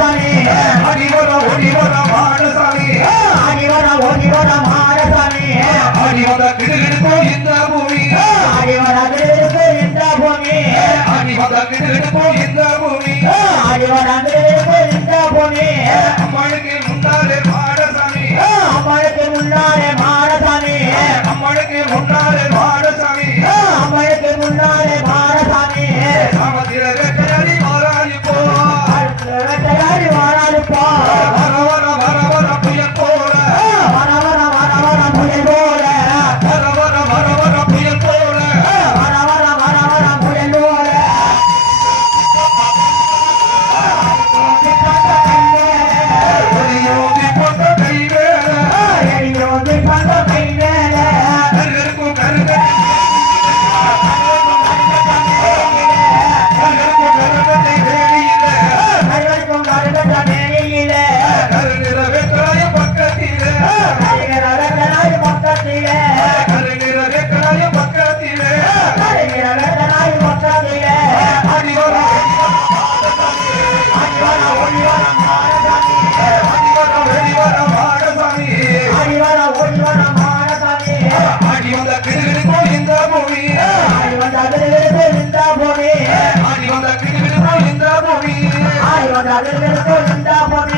மாடசாமி அடிவர ஒடிவர மாடசாமி அடிவர ஓடிவர மாடசாமி அடிவர கிடுகிடுக்கோ இந்த பூமி அடிவர கிடுகிடுக்கோ இந்த பூமி அடிவர கிடுகிடுக்கோ இந்த பூமி அடிவர கிடுகிடுக்கோ இந்த பூமி அம்மனுக்கு முன்னாலே மாடசாமி அம்மனுக்கு முன்னாலே மாடசாமி அம்மனுக்கு முன்னாலே மாடசாமி அம்மனுக்கு முன்னாலே மாடசாமி சாமத்திர வேட்டையாடி மாறாளி போ வேட்டையாடி மாறாளி போ வர வர வர வர புயல் போல வர வர வர வர புயல் போல வர வர வர வர புயல் போல வர வர வர வர புயல் போல ஒளியோதி போட்ட கை வேல எரியோதி பண்ட கை மேல கருக்கும் கருகத்தை வேலியில கருக்கும் கருகட்ட மேலியில கருநிற வேட்டராய பக்கத்திலே கருகிற வெட்டனாய் பக்கத்திலே கருநிற வேட்டராய பக்கத்திலே கருகிற வெட்டனாய் பக்கத்திலே அடிவர அடிவர ஒளிவர மாடசாமி அடிவர வெளிவர மாடசாமி அடிவர ஒளிவர மாடசாமி அடிவந்த கிடுகிடுக்கோ இந்த பூமி அடிவந்த அதிலிருந்து இந்த பூமி அடிவந்த கிடுகிடுக்கோ இந்த பூமி அடிவந்த அதிலிருந்து இந்த பூமி